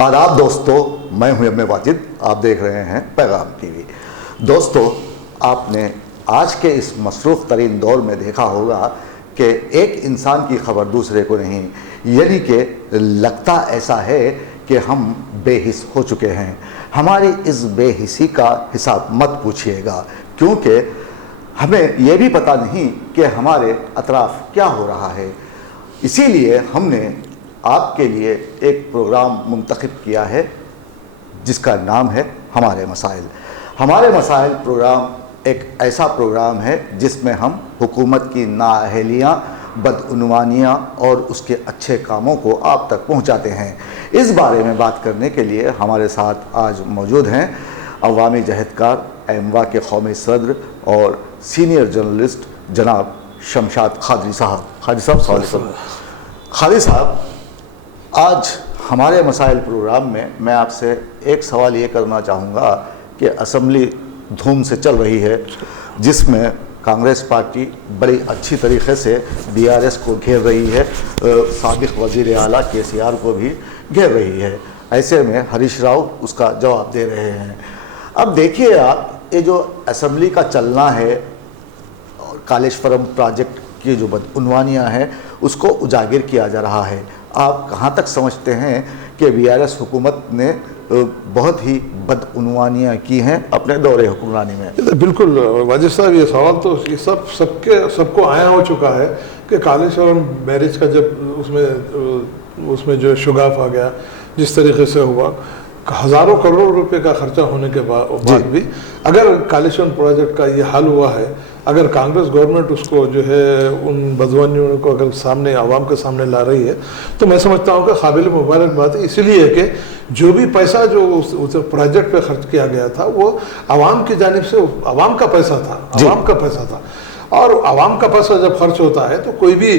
آداب دوستو، میں ہوں ابن واجد، آپ دیکھ رہے ہیں پیغام ٹی وی۔ دوستو، آپ نے آج کے اس مصروف ترین دور میں دیکھا ہوگا کہ ایک انسان کی خبر دوسرے کو نہیں، یعنی کہ لگتا ایسا ہے کہ ہم بے حس ہو چکے ہیں۔ ہماری اس بے حسی کا حساب مت پوچھیے گا، کیونکہ ہمیں یہ بھی پتہ نہیں کہ ہمارے اطراف کیا ہو رہا ہے۔ اسی لیے ہم نے آپ کے لیے ایک پروگرام منتخب کیا ہے جس کا نام ہے ہمارے مسائل۔ ہمارے مسائل پروگرام ایک ایسا پروگرام ہے جس میں ہم حکومت کی نااہلیاں، بدعنوانیاں اور اس کے اچھے کاموں کو آپ تک پہنچاتے ہیں۔ اس بارے میں بات کرنے کے لیے ہمارے ساتھ آج موجود ہیں عوامی جہدکار، ایموا کے قومی صدر اور سینئر جرنلسٹ جناب شمشاد قادری صاحب۔ قادری صاحب السلام علیکم۔ قادری صاحب، آج ہمارے مسائل پروگرام میں میں آپ سے ایک سوال یہ کرنا چاہوں گا کہ اسمبلی دھوم سے چل رہی ہے، جس میں کانگریس پارٹی بڑی اچھی طریقے سے BRS کو گھیر رہی ہے، سابق وزیر اعلیٰ KCR کو بھی گھیر رہی ہے۔ ایسے میں ہریش راؤ اس کا جواب دے رہے ہیں۔ اب دیکھیے آپ، یہ جو اسمبلی کا چلنا ہے اور کالیشورم پروجیکٹ کی جو بدعنوانیاں ہیں اس کو اجاگر کیا جا رہا ہے، آپ کہاں تک سمجھتے ہیں کہ BRS حکومت نے بہت ہی بدعنوانیاں کی ہیں اپنے دور حکمرانی میں؟ بالکل واجد صاحب، یہ سوال تو یہ سب کو آیا ہو چکا ہے کہ کالیشورم میرج کا جب اس میں جو شگاف آ گیا، جس طریقے سے ہوا، ہزاروں کروڑ روپے کا خرچہ ہونے کے بعد بھی اگر کالیشورم پروجیکٹ کا یہ حل ہوا ہے، اگر کانگریس گورنمنٹ اس کو جو ہے ان بدعنوانیوں کو اگر سامنے عوام کے سامنے لا رہی ہے، تو میں سمجھتا ہوں کہ قابل مبارک بات ہے، اسی لیے کہ جو بھی پیسہ جو اس پروجیکٹ پہ خرچ کیا گیا تھا وہ عوام کی جانب سے عوام کا پیسہ تھا، اور عوام کا پیسہ جب خرچ ہوتا ہے تو کوئی بھی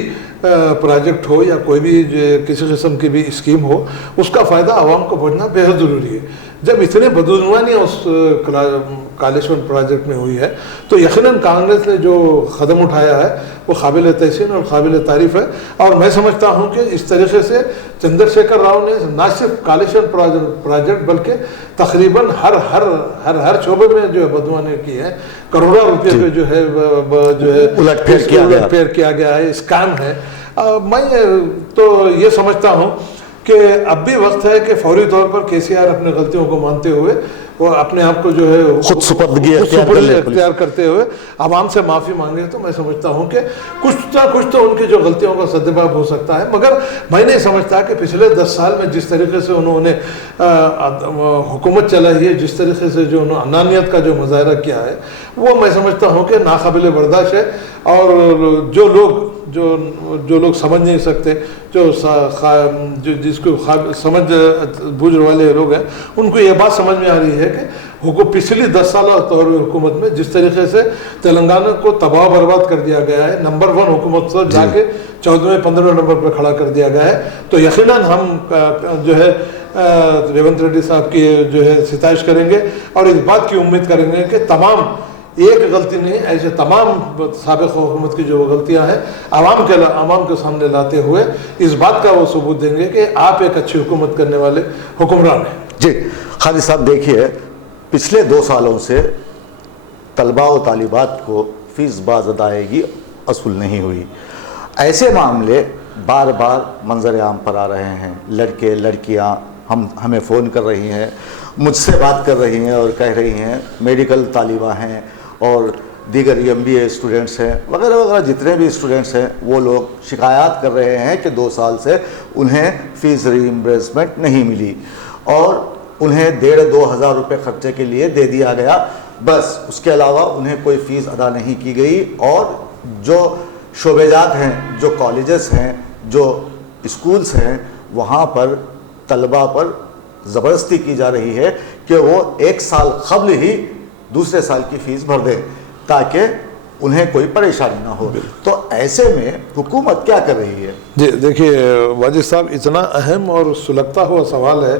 پروجیکٹ ہو یا کوئی بھی کسی قسم کی بھی اسکیم ہو، اس کا فائدہ عوام کو پہنچنا بے حد ضروری ہے۔ جب اتنے بدعنوانیاں اس کالیشورم پروجیکٹ میں ہوئی ہے تو یقیناً کانگریس نے جو قدم اٹھایا ہے وہ قابل تحسین اور قابل تعریف ہے، اور میں سمجھتا ہوں کہ اس طریقے سے چندر شیکھر راؤ نے نہ صرف کالیشورم پروجیکٹ بلکہ تقریباً ہر شعبے میں جو ہے بدعنوانی کی ہے، کروڑوں روپے کے جو ہے الٹ پھیر کیا گیا ہے، اسکیم ہے۔ میں تو یہ سمجھتا ہوں کہ اب بھی وقت ہے کہ فوری طور پر KCR اپنے غلطیوں کو مانتے ہوئے وہ اپنے آپ کو جو ہے خود سپردگی اختیار کرتے ہوئے عوام سے معافی مانگے، تو میں سمجھتا ہوں کہ کچھ تو ان کی جو غلطیوں کا سدباب ہو سکتا ہے۔ مگر میں نہیں سمجھتا کہ پچھلے 10 سال میں جس طریقے سے انہوں نے حکومت چلائی ہے، جس طریقے سے جو انہوں نے انانیت کا جو مظاہرہ کیا ہے، وہ میں سمجھتا ہوں کہ ناقابل برداشت ہے، اور جو لوگ سمجھ نہیں سکتے، جس کو سمجھ بوجھ والے لوگ ہیں، ان کو یہ بات سمجھ میں آ رہی ہے کہ پچھلی 10 سالہ طور حکومت میں جس طریقے سے تلنگانہ کو تباہ برباد کر دیا گیا ہے، نمبر 1 حکومت سے جا کے 14ویں 15ویں نمبر پر کھڑا کر دیا گیا ہے، تو یقیناً ہم جو ہے ریونت ریڈی صاحب کی جو ہے ستائش کریں گے، اور اس بات کی امید کریں گے کہ تمام، ایک غلطی نہیں، ایسے تمام سابق حکومت کی جو غلطیاں ہیں عوام کے سامنے لاتے ہوئے اس بات کا وہ ثبوت دیں گے کہ آپ ایک اچھی حکومت کرنے والے حکمران ہیں۔ جی خالد صاحب، دیکھیے پچھلے 2 سالوں سے طلباء و طالبات کو فیس باز ادائیگی اصول نہیں ہوئی۔ ایسے معاملے بار بار منظر عام پر آ رہے ہیں۔ لڑکے لڑکیاں ہمیں فون کر رہی ہیں، مجھ سے بات کر رہی ہیں اور کہہ رہی ہیں، میڈیکل طالبہ ہیں اور دیگر MBA اسٹوڈنٹس ہیں وغیرہ وغیرہ، جتنے بھی اسٹوڈنٹس ہیں وہ لوگ شکایات کر رہے ہیں کہ 2 سال سے انہیں فیس ری ایمبرسمنٹ نہیں ملی، اور انہیں 1,500-2 ہزار روپے خرچے کے لیے دے دیا گیا، بس اس کے علاوہ انہیں کوئی فیس ادا نہیں کی گئی۔ اور جو شعبے جات ہیں، جو کالجز ہیں، جو اسکولز ہیں، وہاں پر طلباء پر زبردستی کی جا رہی ہے کہ وہ 1 سال قبل ہی دوسرے سال کی فیس بھر دیں تاکہ انہیں کوئی پریشانی نہ ہو۔ تو ایسے میں حکومت کیا کر رہی ہے؟ جی دیکھیے واجد صاحب، اتنا اہم اور سلگتا ہوا سوال ہے،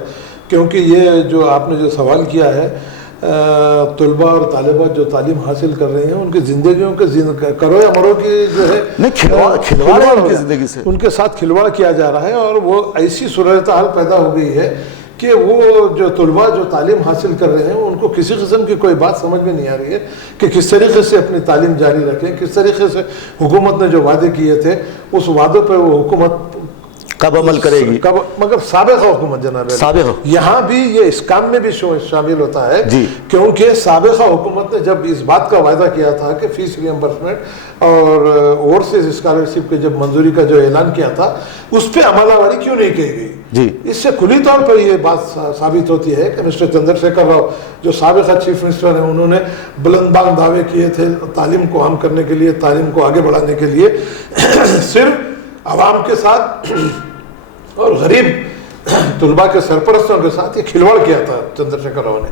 کیونکہ یہ جو آپ نے جو سوال کیا ہے، طلباء اور طالبات جو تعلیم حاصل کر رہے ہیں، ان کی زندگیوں کے کرو یا مرو کی جو ہے کھلواڑ ان کی زندگی سے، ان کے ساتھ کھلواڑ کیا جا رہا ہے، اور وہ ایسی صورتحال پیدا ہو گئی ہے کہ وہ جو طلباء جو تعلیم حاصل کر رہے ہیں ان کو کسی قسم کی کوئی بات سمجھ میں نہیں آ رہی ہے کہ کس طریقے سے اپنی تعلیم جاری رکھیں، کس طریقے سے حکومت نے جو وعدے کیے تھے اس وعدوں پہ وہ حکومت کب عمل کرے گی، مگر سابقہ حکومت جناب یہاں بھی یہ اس کام میں بھی شامل ہوتا ہے کیونکہ سابقہ حکومت نے جب اس بات کا وعدہ کیا تھا کہ فیس ری ایمبرسمنٹ اور اوورسیز اسکالرشپ کے جب منظوری کا جو اعلان کیا تھا اس پہ عمل آوری کیوں نہیں کی گئی، اس سے کھلی طور پر یہ بات ثابت ہوتی ہے کہ مسٹر چندر شیکھر راؤ جو سابقہ چیف منسٹر ہیں انہوں نے بلند بانگ دعوے کیے تھے تعلیم کو عام کرنے کے لیے، تعلیم کو آگے بڑھانے کے لیے، صرف عوام کے ساتھ اور غریب طلباء کے سرپرستوں کے ساتھ یہ کھلواڑ کیا تھا چندر شیکھر راؤ نے۔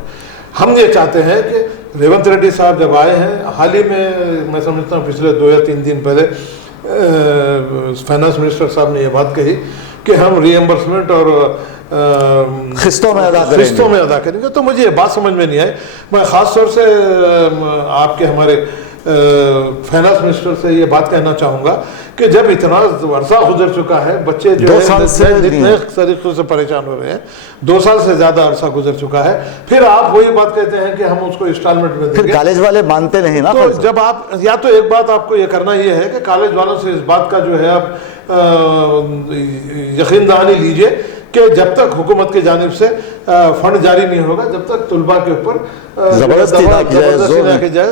ہم یہ چاہتے ہیں کہ ریونت ریڈی صاحب جب آئے ہیں حال ہی میں سمجھتا ہوں پچھلے 2 یا 3 دن پہلے فائنانس منسٹر صاحب نے یہ بات کہی کہ ہم ری ایمبرسمنٹ اور قسطوں میں ادا کریں گے، تو مجھے یہ بات سمجھ میں نہیں آئی۔ میں خاص طور سے آپ کے ہمارے فائنانس منسٹر سے یہ بات کہنا چاہوں گا کہ جب اتنا عرصہ گزر چکا ہے، بچے جو نئے طریقے سے پریشان ہو رہے ہیں، 2 سال سے زیادہ عرصہ گزر چکا ہے، پھر آپ وہی بات کہتے ہیں کہ ہم اس کو انسٹالمنٹ میں دیں گے، پھر کالج والے مانتے نہیں نا۔ تو جب آپ یا تو ایک بات آپ کو یہ کرنا یہ ہے کہ کالج والوں سے اس بات کا جو ہے آپ یقین دہانی لیجئے کہ جب تک حکومت کی جانب سے فنڈ جاری نہیں ہوگا، جب تک طلباء کے اوپر زبردستی نہ کی جائے،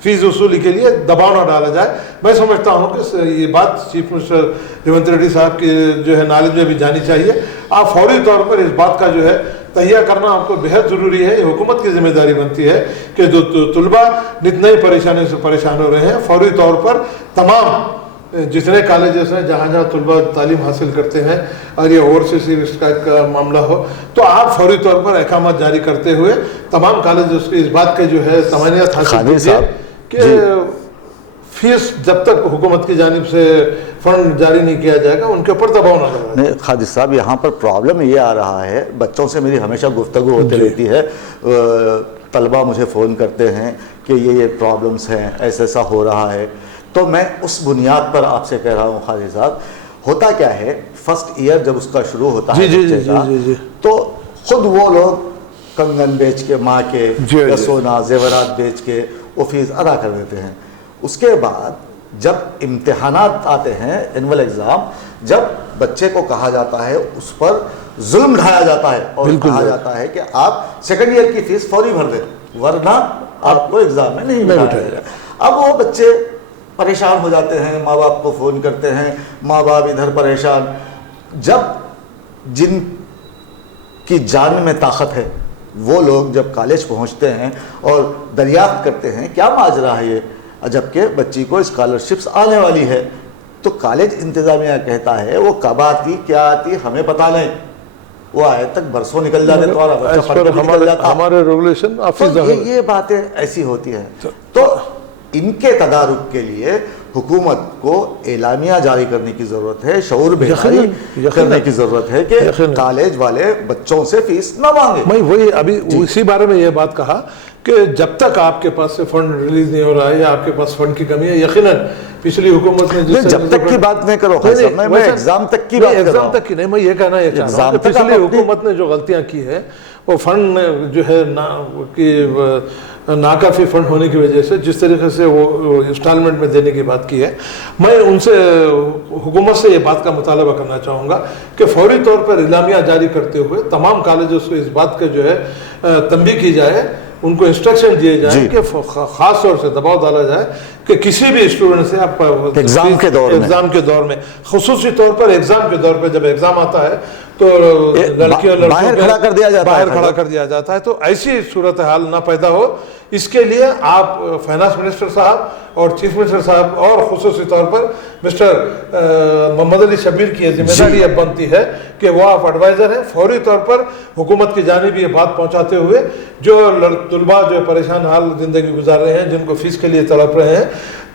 فیس وصولی کے لیے دباؤ نہ ڈالا جائے۔ میں سمجھتا ہوں کہ یہ بات چیف منسٹر ریونت ریڈی صاحب کی جو ہے نالج میں بھی جانی چاہیے۔ آپ فوری طور پر اس بات کا جو ہے تہیہ کرنا آپ کو بہت ضروری ہے، یہ حکومت کی ذمہ داری بنتی ہے کہ جو طلباء نئی پریشانی سے پریشان ہو رہے ہیں فوری طور پر تمام جتنے کالجز ہیں جہاں جہاں طلباء تعلیم حاصل کرتے ہیں اور یہ اوورسیز اسکالرشپ کا معاملہ ہو، تو آپ فوری طور پر احکامات جاری کرتے ہوئے تمام کالجز کی اس بات کے جو ہے تمانیت حاصل کیجیے کہ فیس جب تک حکومت کی جانب سے فنڈ جاری نہیں کیا جائے گا ان کے اوپر دباؤ نہ ڈالا جائے۔ خادر صاحب یہاں پر پرابلم یہ آ رہا ہے، بچوں سے میری ہمیشہ گفتگو ہوتی رہتی ہے، طلباء مجھے فون کرتے ہیں کہ یہ پرابلمس ہیں، ایسا ہو رہا ہے، تو میں اس بنیاد پر آپ سے کہہ رہا ہوں خالد صاحب، ہوتا کیا ہے فرسٹ ایئر جب اس کا شروع ہوتا ہے بچے کا، تو خود وہ لوگ کنگن بیچ کے ماں کے یا سونا زیورات بیچ کے وہ فیس ادا کر دیتے ہیں۔ اس کے بعد جب امتحانات آتے ہیں اینول ایگزام، جب بچے کو کہا جاتا ہے اس پر ظلم ڈھایا جاتا ہے اور کہا جاتا ہے کہ آپ سیکنڈ ایئر کی فیس فوری بھر دیں ورنہ آپ کو ایگزام میں نہیں بٹھایا جائے گا۔ اب وہ بچے پریشان ہو جاتے ہیں، ماں باپ کو فون کرتے ہیں، ماں باپ ادھر پریشان۔ جب جن کی جان میں طاقت ہے وہ لوگ جب کالج پہنچتے ہیں اور دریافت کرتے ہیں کیا ماجرا ہے یہ، جبکہ بچی کو اسکالرشپس آنے والی ہے، تو کالج انتظامیہ کہتا ہے وہ کب آتی کیا آتی ہمیں پتہ نہیں، وہ آئے تک برسوں نکل جاتے تو ہمارے ریگولیشن یہ باتیں ایسی ہوتی ہیں۔ تو ان کے تدارک کے لیے حکومت کو اعلامیہ جاری کرنے کی ضرورت ہے، شعور بیداری کرنے کی ضرورت ہے کہ کالج والے بچوں سے فیس نہ مانگے۔ میں وہی ابھی اسی بارے میں یہ بات کہا کہ جب تک آپ کے پاس سے فنڈ ریلیز نہیں ہو رہا ہے یا آپ کے پاس فنڈ کی کمی ہے، یقیناً پچھلی حکومت نے جب تک کی بات نہیں کرو، میں ایگزام تک کی بات کر رہا ہوں، تک کی نہیں، میں یہ کہنا یہ چاہتا ہوں کہ پچھلی حکومت نے جو غلطیاں کی ہے وہ فنڈ جو ہے ناکافی فنڈ ہونے کی وجہ سے جس طریقے سے وہ انسٹالمنٹ میں دینے کی بات کی ہے، میں ان سے حکومت سے یہ بات کا مطالبہ کرنا چاہوں گا کہ فوری طور پر اعلامیہ جاری کرتے ہوئے تمام کالجز کو اس بات کے جو ہے تنبیہ کی جائے، ان کو انسٹرکشن دیے جائیں کہ خاص طور سے دباؤ ڈالا جائے کہ کسی بھی اسٹوڈنٹ سے آپ ایگزام کے دور میں خصوصی طور پر ایگزام کے دور پہ جب ایگزام آتا ہے تو لڑکیوں باہر کھڑا کر دیا جاتا ہے، تو ایسی صورتحال نہ پیدا ہو اس کے لیے آپ فائنانس منسٹر صاحب اور چیف منسٹر صاحب اور خصوصی طور پر مسٹر محمد علی شبیر کی ذمہ داری اب بنتی ہے کہ وہ آپ ایڈوائزر ہیں، فوری طور پر حکومت کی جانب یہ بات پہنچاتے ہوئے جو طلباء جو پریشان حال زندگی گزار رہے ہیں، جن کو فیس کے لیے تڑپ رہے ہیں،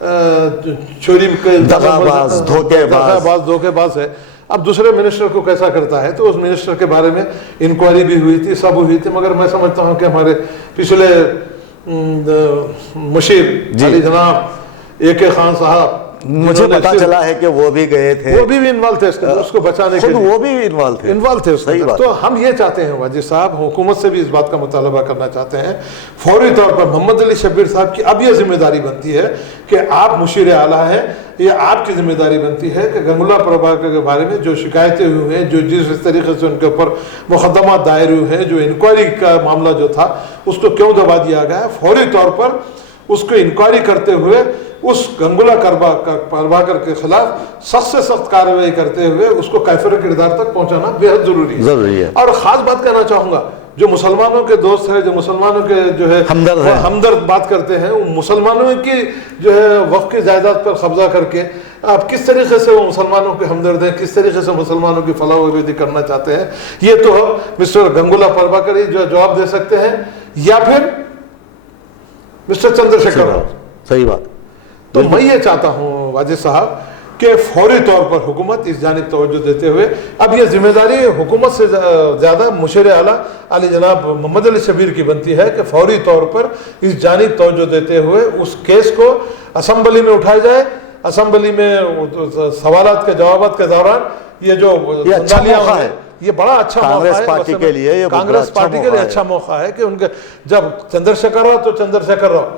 چوری کے دھوکے باز ہے. اب دوسرے منسٹر کو کیسا کرتا ہے, تو اس منسٹر کے بارے میں انکوائری بھی ہوئی تھی, سب ہوئی تھی, مگر میں سمجھتا ہوں کہ ہمارے پچھلے مشیر علی جناب اے کے خان صاحب, مجھے پتا چلا ہے کہ وہ بھی گئے تھے, وہ بھی انوالو تھے اس کو بچانے کے لیے, وہ بھی انوالو تھے. صحیح بات. تو ہم یہ چاہتے ہیں واجد صاحب, حکومت سے بھی اس بات کا مطالبہ کرنا چاہتے ہیں فوری طور پر محمد علی شبیر صاحب کی اب یہ ذمہ داری بنتی ہے کہ آپ مشیر اعلیٰ ہیں, یہ آپ کی ذمہ داری بنتی ہے کہ گنگولا پربھاکر کے بارے میں جو شکایتیں ہوئی ہیں, جو جس طریقے سے ان کے اوپر مقدمات دائر ہوئے ہیں, جو انکوائری کا معاملہ جو تھا اس کو کیوں دبا دیا گیا ہے, فوری طور پر اس کو انکوائری کرتے ہوئے اس گنگولا پربھاکر کے خلاف سخت سے سخت کارروائی کرتے ہوئے اس کو کیفر کردار تک پہنچانا بے حد ضروری ہے. اور خاص بات کہنا چاہوں گا, جو مسلمانوں کے دوست ہیں, جو مسلمانوں کے جو ہے ہمدرد بات کرتے ہیں, وہ مسلمانوں کی جو ہے وقف کی جائیداد پر قبضہ کر کے آپ کس طریقے سے وہ مسلمانوں کے ہمدرد ہیں, کس طریقے سے مسلمانوں کی فلاح و بہبودی کرنا چاہتے ہیں, یہ تو مسٹر گنگولا پربھاکر ہی جو جواب دے سکتے ہیں, یا پھر مسٹر چندر شیکھر راؤ. صحیح بات. تو میں یہ چاہتا ہوں واجد صاحب کہ فوری طور پر حکومت اس جانب توجہ دیتے ہوئے, اب یہ ذمہ داری حکومت سے زیادہ مشیر اعلیٰ علی جناب محمد علی شبیر کی بنتی ہے کہ فوری طور پر اس جانب توجہ دیتے ہوئے اس کیس کو اسمبلی میں اٹھایا جائے. اسمبلی میں سوالات کے جوابات کے دوران یہ جو ہے, یہ بڑا اچھا موقع ہے پارٹی کے لیے, کانگریس پارٹی کے لیے اچھا موقع ہے کہ ان کے جب چندر شیکھر راؤ تو چندر شیکھر راؤ,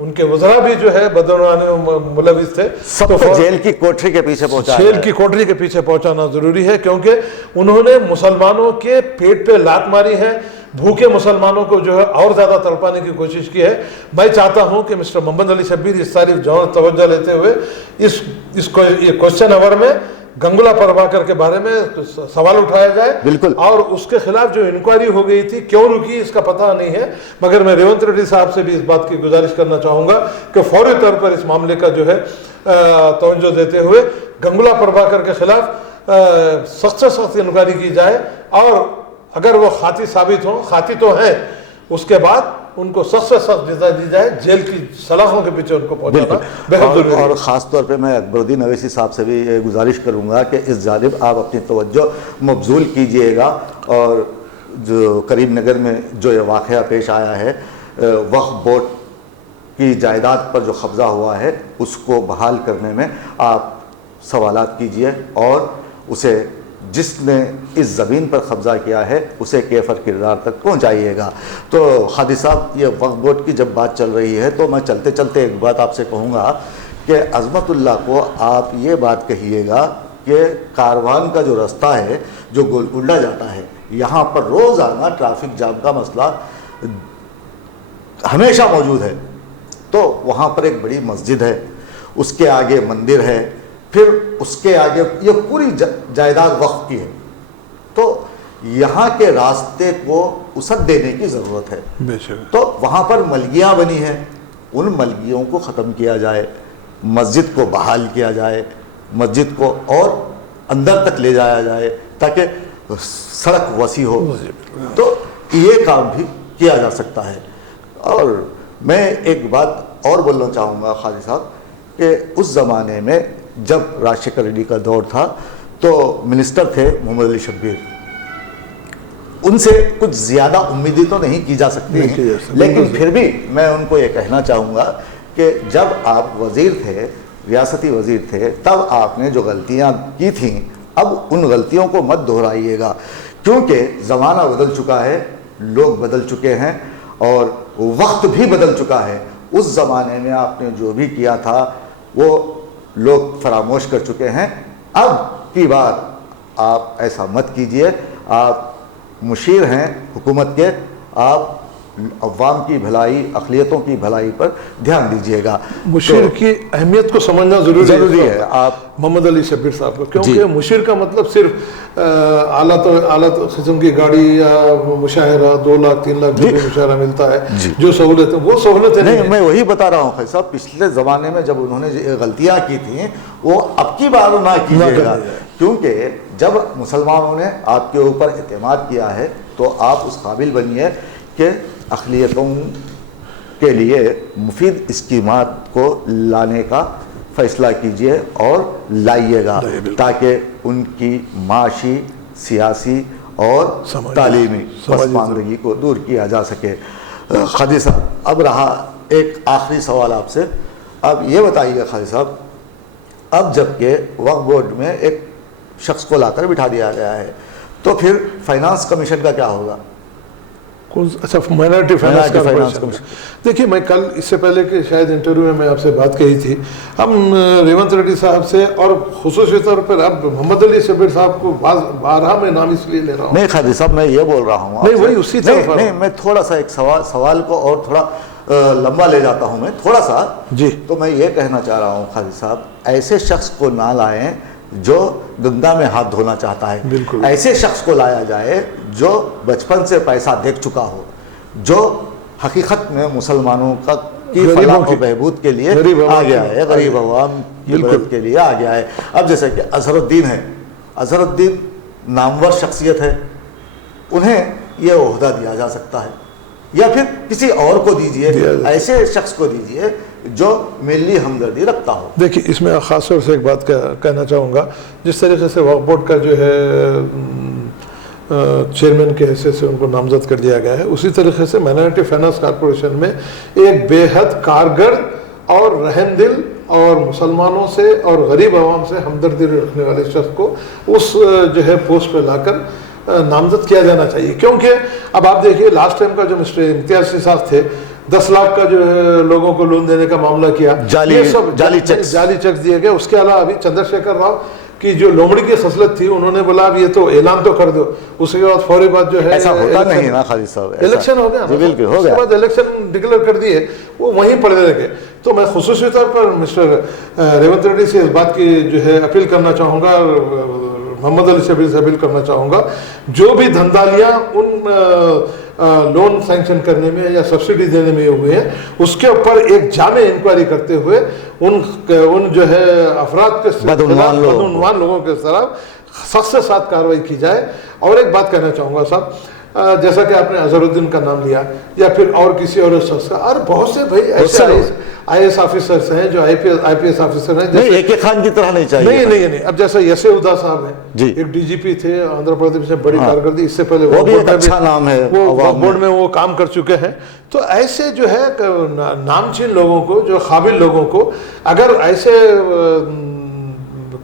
ان کے وزراء بھی جو ہے بدعنوانی ملوث تھے, سب کو جیل کی کوٹری کے پیچھے پہنچانا, جیل کی کوٹری کے پیچھے پہنچانا ضروری ہے, کیونکہ انہوں نے مسلمانوں کے پیٹ پہ لات ماری ہے, بھوکے مسلمانوں کو جو ہے اور زیادہ تڑپانے کی کوشش کی ہے. میں چاہتا ہوں کہ مسٹر محمد علی شبیر اس ساری توجہ لیتے ہوئے اس کوشچن آور میں گنگولا پربھاکر کے بارے میں سوال اٹھایا جائے. بالکل. اور اس کے خلاف جو انکوائری ہو گئی تھی کیوں رکی اس کا پتہ نہیں ہے, مگر میں ریونت ریڈی صاحب سے بھی اس بات کی گزارش کرنا چاہوں گا کہ فوری طور پر اس معاملے کا جو ہے توجہ دیتے ہوئے گنگولا پربھاکر کے خلاف سخت سے سخت انکوائری کی جائے, اور اگر وہ خاطی ثابت ہوں, خاطی تو ہیں, اس کے بعد ان کو سخت سے سخت سزا دی جائے, جیل کی سلاخوں کے پیچھے ان کو پہنچانا بہت ضروری ہے. اور خاص طور پہ میں اکبر الدین اویسی صاحب سے بھی گزارش کروں گا کہ اس جانب آپ اپنی توجہ مبذول کیجئے گا, اور جو کریم نگر میں جو یہ واقعہ پیش آیا ہے, وقف بورڈ کی جائیداد پر جو قبضہ ہوا ہے اس کو بحال کرنے میں آپ سوالات کیجئے, اور اسے جس نے اس زمین پر قبضہ کیا ہے اسے کیفر کردار تک پہنچائیے گا. تو خادی صاحب, یہ وقف بورڈ کی جب بات چل رہی ہے تو میں چلتے چلتے ایک بات آپ سے کہوں گا کہ عظمت اللہ کو آپ یہ بات کہیے گا کہ کاروان کا جو رستہ ہے جو گولکنڈہ جاتا ہے, یہاں پر روزانہ ٹریفک جام کا مسئلہ ہمیشہ موجود ہے. تو وہاں پر ایک بڑی مسجد ہے, اس کے آگے مندر ہے, پھر اس کے آگے یہ پوری جائیداد وقف کی ہے. تو یہاں کے راستے کو وسعت دینے کی ضرورت ہے. تو وہاں پر ملگیاں بنی ہیں, ان ملگیوں کو ختم کیا جائے, مسجد کو بحال کیا جائے, مسجد کو اور اندر تک لے جایا جائے تاکہ سڑک وسیع ہو. تو یہ کام بھی کیا جا سکتا ہے. اور میں ایک بات اور بولنا چاہوں گا خالد صاحب کہ اس زمانے میں جب راجشیکھر ریڈی کا دور تھا تو منسٹر تھے محمد علی شبیر, ان سے کچھ زیادہ امیدیں تو نہیں کی جا سکتی ہیں, لیکن پھر بھی میں ان کو یہ کہنا چاہوں گا کہ جب آپ وزیر تھے, ریاستی وزیر تھے, تب آپ نے جو غلطیاں کی تھیں اب ان غلطیوں کو مت دہرائیے گا, کیونکہ زمانہ بدل چکا ہے, لوگ بدل چکے ہیں اور وقت بھی بدل چکا ہے. اس زمانے میں آپ نے جو بھی کیا تھا وہ لوگ فراموش کر چکے ہیں. اب کی بار آپ ایسا مت کیجئے, آپ مشیر ہیں حکومت کے, آپ عوام کی بھلائی, اقلیتوں کی بھلائی پر دھیان دیجئے گا. مشیر کی اہمیت کو سمجھنا ضروری ہے آپ محمد علی شبیر صاحب کو, کیونکہ مشیر کا مطلب صرف اعلیٰ قسم کی گاڑی یا مشاہرہ 2 لاکھ 3 لاکھ جو مشاہرہ ملتا ہے, جو سہولت وہ سہولتیں نہیں. میں وہی بتا رہا ہوں خیر صاحب, پچھلے زمانے میں جب انہوں نے غلطیاں کی تھیں وہ اب کی بار نہ کیجیے گا, کیونکہ جب مسلمانوں نے آپ کے اوپر اعتماد کیا ہے تو آپ اس قابل بنیے کہ اقلیتوں کے لیے مفید اسکیمات کو لانے کا فیصلہ کیجیے اور لائیے گا تاکہ ان کی معاشی، سیاسی اور تعلیمی پسماندگی کو دور کیا جا سکے۔ قاضی صاحب اب رہا ایک آخری سوال آپ سے، اب یہ بتائیے گا قاضی صاحب، اب جب کہ وقف بورڈ میں ایک شخص کو لا کر بٹھا دیا گیا ہے تو پھر فائنانس کمیشن کا کیا ہوگا؟ اچھا، مائنارٹی فائنانس کارپوریشن۔ دیکھیے میں کل اس سے پہلے کہ شاید انٹرویو میں آپ سے بات کہی تھی، ہم ریونت ریڈی صاحب سے اور خصوصی طور پر اب محمد علی شبیر صاحب کو بارہا میں نام اس لیے لے رہا ہوں۔ نہیں قاضی صاحب میں یہ بول رہا ہوں، نہیں وہی اسی طرف نہیں میں تھوڑا سا ایک سوال کو اور تھوڑا لمبا لے جاتا ہوں میں تھوڑا سا جی، تو میں یہ کہنا چاہ رہا ہوں قاضی صاحب، ایسے شخص کو نہ لائیں جو گنگا میں ہاتھ دھونا چاہتا ہے، بالکل ایسے شخص کو لایا جائے جو بچپن سے پیسہ دیکھ چکا ہو، جو حقیقت میں مسلمانوں کی فلاح و بہبود کے لیے آ گیا ہے، غریب عوام کی مدد کے لیے آ گیا ہے۔ اب جیسے کہ اظہر الدین ہے، اظہر الدین نامور شخصیت ہے، انہیں یہ عہدہ دیا جا سکتا ہے، یا پھر کسی اور کو دیجئے، ایسے شخص کو دیجئے جو ملی ہمدردی رکھتا ہو۔ دیکھیے اس میں خاص طور سے ایک بات کہنا چاہوں گا، جس طریقے سے وقف بورڈ کا جو ہے چیئرمین کے حیثیت سے ان کو نامزد کر دیا گیا ہے، اسی طریقے سے مائنارٹی فائنانس کارپوریشن میں ایک بے حد کارگر اور رحم دل اور مسلمانوں سے اور غریب عوام سے ہمدردی رکھنے والے شخص کو اس جو ہے پوسٹ پہ لا کر نامزد کیا جانا چاہیے، کیونکہ اب آپ دیکھیے لاسٹ ٹائم کا جو مسٹر امتیاز صاحب تھے، 10 لاکھ کا جو ہے لوگوں کو لون دینے کا معاملہ کیا، جعلی چیکس دیے گئے۔ اس کے علاوہ ابھی چندر شیکھر راؤ کی جو لومڑی کی خصلت تھی، انہوں نے بولا اب یہ تو اعلان تو کر دو، اس کے بعد فوری بات جو ہے ایسا ہوتا نہیں نا خالد صاحب، الیکشن ہو گیا، بالکل ہو گیا، اس کے بعد الیکشن ڈکلیئر کر دیے، وہ وہیں پڑے رہ گئے۔ تو میں خصوصی طور پر مسٹر ریونت ریڈی سے اس بات کی جو ہے اپیل کرنا چاہوں گا، محمد علی شبیر سے اپیل کرنا چاہوں گا، جو بھی دھندالیاں ان لون سینکشن کرنے میں یا سبسڈی دینے میں ہوئے ہیں، اس کے اوپر ایک جامع انکوائری کرتے ہوئے ان جو ہے افراد کے بدعنوان لوگوں کے خلاف سخت سے سخت کارروائی کی جائے۔ اور ایک بات کہنا چاہوں گا صاحب، جیسا کہ آپ نے اظہر الدین کا نام لیا یا پھر اور کسی اور شخص کا، اور بہت سے بھائی ایسے آئی ایس آفیسرز ہیں جو آئی پی ایس آفیسر ہیں، ایک ایک خان کی طرح نہیں چاہیے، نہیں اب جیسے یسے ادا صاحب ہیں، ایک ڈی جی پی تھے آندھرا پردیش میں، بڑی کارکردگی، اس سے پہلے وہ بھی ایک اچھا نام ہے، وہ بورڈ میں وہ کام کر چکے ہیں۔ تو ایسے جو ہے نامچین لوگوں کو، جو قابل لوگوں کو اگر ایسے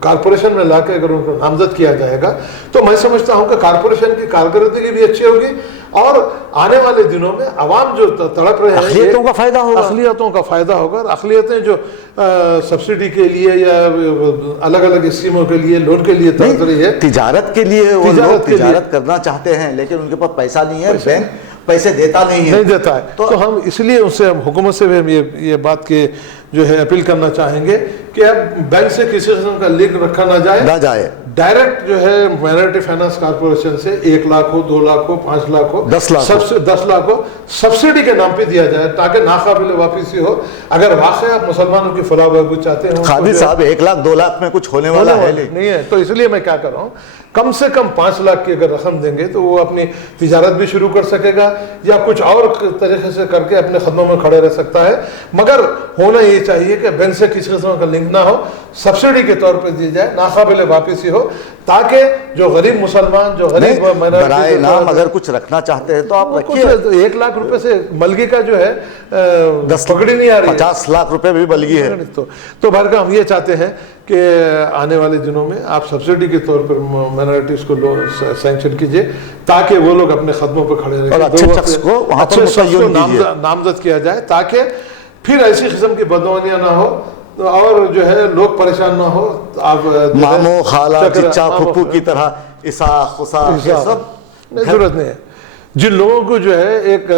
کارپوریشن میں لا کے اگر ان کو نامزد کیا جائے گا تو میں سمجھتا ہوں کہ کارپوریشن کی کارکردگی بھی اچھی ہوگی، اور آنے والے دنوں میں عوام جو تڑپ رہے ہیں اقلیتوں کا فائدہ ہوگا، اقلیتوں کا فائدہ ہوگا، اور اقلیتیں جو سبسڈی کے لیے یا الگ الگ اسکیموں کے لیے لون کے لیے تڑپ رہی ہے، تجارت کے لیے وہ لوگ تجارت کرنا چاہتے ہیں لیکن ان کے پاس پیسہ نہیں ہے، بینک پیسے دیتا نہیں دیتا ہے، تو ہم اس لیے اس سے حکومت سے بھی ہم یہ بات کے جو ہے اپیل کرنا چاہیں گے کہ اب بینک سے کسی قسم کا لنک رکھا نہ جائے، ڈائریکٹ جو ہے مائنارٹی فائنانس کارپوریشن سے 1 لاکھ ہو، 2 لاکھ ہو، 5 لاکھ ہو، 10 لاکھ ہو، سبسڈی کے نام پہ دیا جائے تاکہ ناقابل واپسی ہو۔ اگر واقعی آپ مسلمانوں کی فلاح و بہبود چاہتے ہیں، قاضی صاحب 1 لاکھ 2 لاکھ میں کچھ ہونے والا ہے نہیں ہے، تو اس لیے میں کیا کر رہا ہوں، کم سے کم 5 لاکھ کی اگر رقم دیں گے تو وہ اپنی تجارت بھی شروع کر سکے گا یا کچھ اور طریقے سے کر کے اپنے قدموں میں کھڑے رہ سکتا ہے، مگر ہونا یہ چاہیے کہ بینک سے کسی قسم کا لنک نہ ہو، سبسڈی کے طور پہ دی جائے، ناقابل واپسی ہو، تاکہ جو غریب مسلمان، جو غریب برائے نام اگر کچھ رکھنا چاہتے ہیں تو آپ رکھیے۔ 1 لاکھ روپے سے ملگی کا جو ہے پکڑی نہیں آ رہی، 50 لاکھ روپے بھی ملگی ہے۔ تو بہرکیف ہم یہ چاہتے ہیں کہ آنے والے دنوں میں آپ سبسڈی کے طور پر مائنارٹیز کو لون سینکشن کیجئے تاکہ وہ لوگ اپنے قدموں پہ کھڑے رہیں، اور اچھے شخص کو نامزد کیا جائے تاکہ پھر ایسی قسم کی بدعنوانیاں نہ ہو اور جو ہے لوگ پریشان نہ ہو۔ آپ مامو، خالہ، چچا، پھپھو کی طرح اساق خساق، یہ سب ضرورت نہیں ہے۔ جن لوگوں کو جو ہے ایک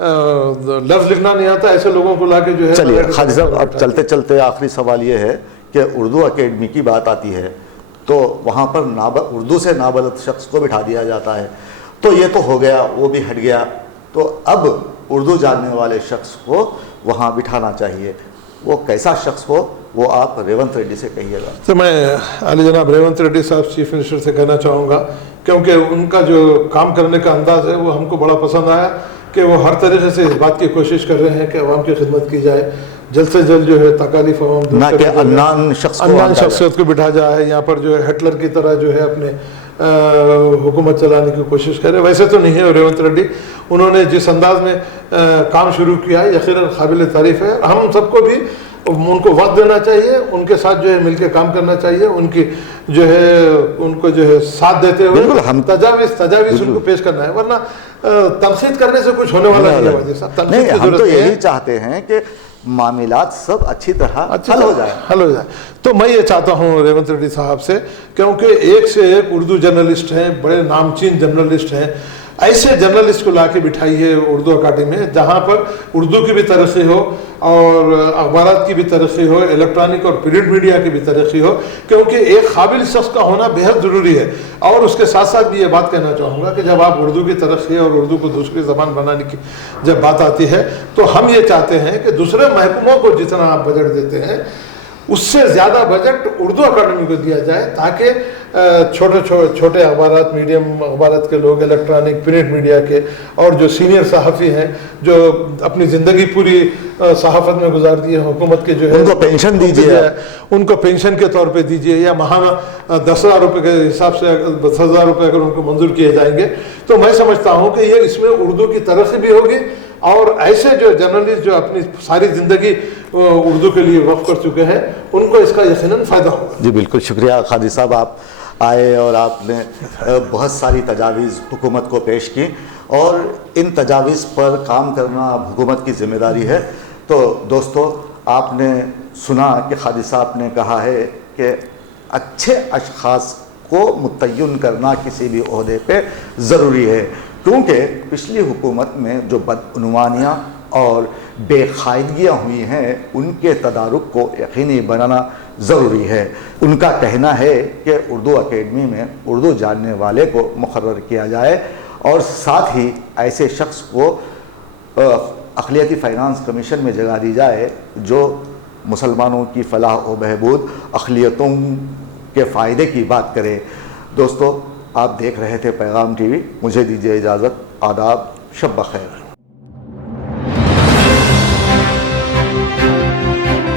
لفظ لکھنا نہیں آتا، ایسے لوگوں کو لا کے جو ہے۔ چلیے خالد صاحب، اب چلتے چلتے آخری سوال یہ ہے کہ اردو اکیڈمی کی بات آتی ہے تو وہاں پر اردو سے نابلد شخص کو بٹھا دیا جاتا ہے، تو یہ تو ہو گیا، وہ بھی ہٹ گیا، تو اب اردو جاننے والے شخص کو وہاں بٹھانا چاہیے، وہ کیسا شخص ہو وہ آپ ریونت ریڈی سے کہیے گا۔ تو میں علی جناب ریونت ریڈی صاحب چیف منسٹر سے کہنا چاہوں گا، کیونکہ ان کا جو کام کرنے کا انداز ہے وہ ہم کو بڑا پسند آیا کہ کہ وہ ہر طریقے سے اس بات کی کوشش کر رہے ہیں کہ عوام کی خدمت کی جائے، جلد سے جلد جو ہے تکالیف عوام دور نہ کہ کرے، انان شخصیت کو بٹھا جائے، یہاں پر جو ہے ہٹلر کی طرح جو ہے اپنے حکومت چلانے کی کوشش کرے. ویسے تو نہیں ہے ریونت ریڈی، انہوں نے جس انداز میں کام شروع کیا ہے یقیناً قابل تعریف ہے. ہم سب کو بھی ان کو وقت دینا چاہیے، ان کے ساتھ جو ہے مل کے کام کرنا چاہیے، ان کی جو ہے ان کو جو ہے ساتھ دیتے ہوئے ہم تجاویز ان کو پیش کرنا ہے، ورنہ تنقید کرنے سے کچھ ہونے والا نہیں ہے. وزیر صاحب نہیں، ہم تو یہی چاہتے ہیں کہ معاملات سب اچھی طرح حل ہو جائے. تو میں یہ چاہتا ہوں ریونت ریڈی صاحب سے، کیونکہ ایک سے ایک اردو جرنلسٹ ہیں، بڑے نامچین جرنلسٹ ہیں، ایسے جرنلسٹ کو لا کے بٹھائیے اردو اکیڈمی میں جہاں پر اردو کی بھی ترقی ہو اور اخبارات کی بھی ترقی ہو، الیکٹرانک اور پرنٹ میڈیا کی بھی ترقی ہو، کیونکہ ایک قابل شخص کا ہونا بہت ضروری ہے. اور اس کے ساتھ ساتھ بھی یہ بات کہنا چاہوں گا کہ جب آپ اردو کی ترقی اور اردو کو دوسری زبان بنانے کی جب بات آتی ہے تو ہم یہ چاہتے ہیں کہ دوسرے محکموں کو جتنا آپ بجٹ دیتے ہیں اس سے زیادہ بجٹ اردو اکیڈمی کو دیا جائے، تاکہ چھوٹے اخبارات، میڈیم اخبارات کے لوگ، الیکٹرانک پرنٹ میڈیا کے اور جو سینئر صحافی ہیں جو اپنی زندگی پوری صحافت میں گزار دی ہے، حکومت کے جو ہے ان کو پینشن دیجیے، ان کو پینشن کے طور پہ دیجیے، یا ماہانہ 10,000 روپے کے حساب سے 10,000 روپے اگر ان کو منظور کیے جائیں گے تو میں سمجھتا ہوں کہ یہ اس میں اردو کی ترقی بھی ہوگی، اور ایسے جو جرنلسٹ جو اپنی ساری زندگی اردو کے لیے وقف کر چکے ہیں ان کو اس کا یقیناً فائدہ ہوگا. جی بالکل، شکریہ قاضی صاحب، آپ آئے اور آپ نے بہت ساری تجاویز حکومت کو پیش کی، اور ان تجاویز پر کام کرنا اب حکومت کی ذمہ داری ہے. تو دوستو، آپ نے سنا کہ قاضی صاحب نے کہا ہے کہ اچھے اشخاص کو متعین کرنا کسی بھی عہدے پہ ضروری ہے، کیونکہ پچھلی حکومت میں جو بدعنوانیاں اور بے قاعدگیاں ہوئی ہیں ان کے تدارک کو یقینی بنانا ضروری ہے. ان کا کہنا ہے کہ اردو اکیڈمی میں اردو جاننے والے کو مقرر کیا جائے، اور ساتھ ہی ایسے شخص کو اقلیتی فائنانس کمیشن میں جگہ دی جائے جو مسلمانوں کی فلاح و بہبود، اقلیتوں کے فائدے کی بات کرے. دوستو، آپ دیکھ رہے تھے پیغام ٹی وی، مجھے دیجیے اجازت. آداب، شب بخیر.